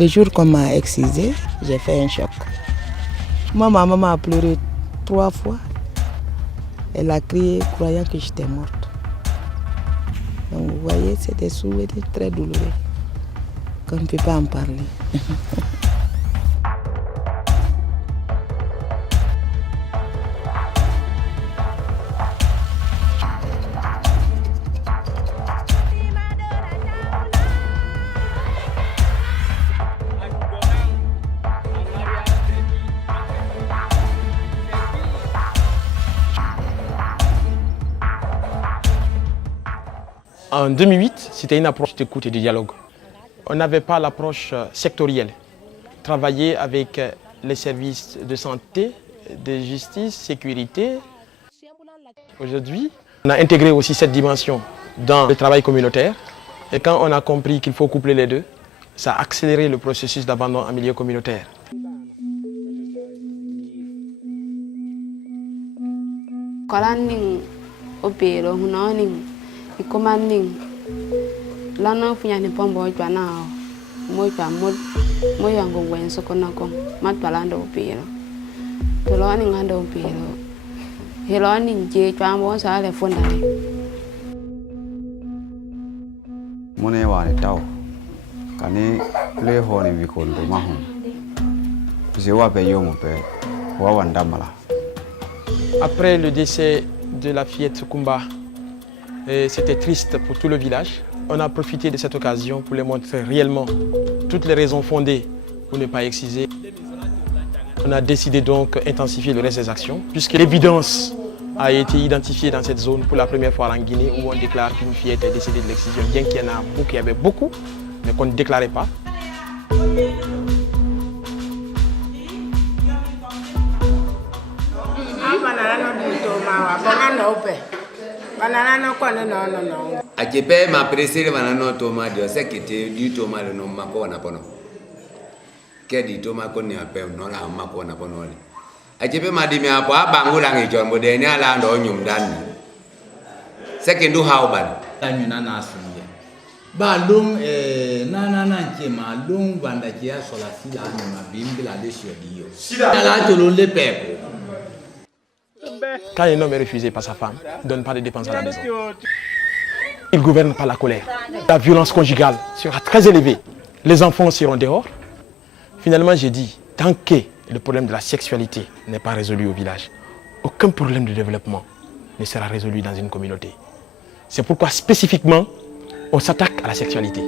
Le jour qu'on m'a excisé, j'ai fait un choc. Ma maman a pleuré 3 fois. Elle a crié croyant que j'étais morte. Donc vous voyez, c'est des souvenirs très douloureux qu'on ne peut pas en parler. En 2008, c'était une approche d'écoute et de dialogue. On n'avait pas l'approche sectorielle. Travailler avec les services de santé, de justice, sécurité. Aujourd'hui, on a intégré aussi cette dimension dans le travail communautaire. Et quand on a compris qu'il faut coupler les deux, ça a accéléré le processus d'abandon en milieu communautaire. Commanding lana funya ni pombo jwana mo yango wen so kono ko matwalando upiro to lo ni ngando upiro helo ni je twambo sa le fonda ni mone wa ni taw kani le ho ni bikondo ma hon je wa be yo mo pe wa wanda mala. Après le décès de la fillette Kumba, c'était triste pour tout le village. On a profité de cette occasion pour les montrer réellement toutes les raisons fondées pour ne pas exciser. On a décidé donc d'intensifier le reste des actions, puisque l'évidence a été identifiée dans cette zone pour la première fois en Guinée, où on déclare qu'une fillette est décédée de l'excision, bien qu'il y en a beaucoup, qu'il y avait beaucoup, mais qu'on ne déclarait pas. Ajepe ma presere banano toma dio sekete di toma no mako na pono. Ke di toma ko ni ape no la mako na pono le. Ajepe ma di mi apo abangu la ngi jombo de ni ala ndo nyum dan. Sekendu hauban. Tanyuna na sunye. Ba long na chema long banda kia sola sila ni mabimbila de shodio. Ala to lo le pepo. Quand un homme est refusé par sa femme, il ne donne pas de dépenses à la maison. Il gouverne par la colère. La violence conjugale sera très élevée. Les enfants seront dehors. Finalement, j'ai dit, tant que le problème de la sexualité n'est pas résolu au village, aucun problème de développement ne sera résolu dans une communauté. C'est pourquoi spécifiquement, on s'attaque à la sexualité.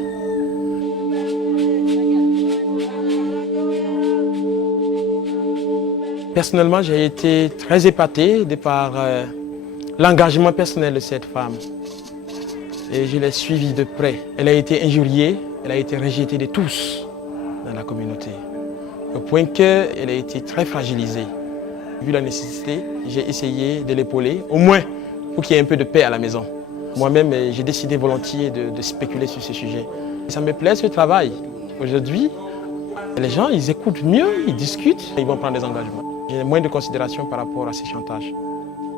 Personnellement, j'ai été très épaté de par l'engagement personnel de cette femme. Et je l'ai suivie de près. Elle a été injuriée, elle a été rejetée de tous dans la communauté. Au point qu'elle a été très fragilisée. Vu la nécessité, j'ai essayé de l'épauler, au moins pour qu'il y ait un peu de paix à la maison. Moi-même, j'ai décidé volontiers de spéculer sur ce sujet. Ça me plaît ce travail. Aujourd'hui, les gens, ils écoutent mieux, ils discutent, ils vont prendre des engagements. J'ai moins de considération par rapport à ces chantages,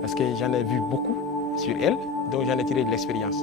parce que j'en ai vu beaucoup sur elle, donc j'en ai tiré de l'expérience.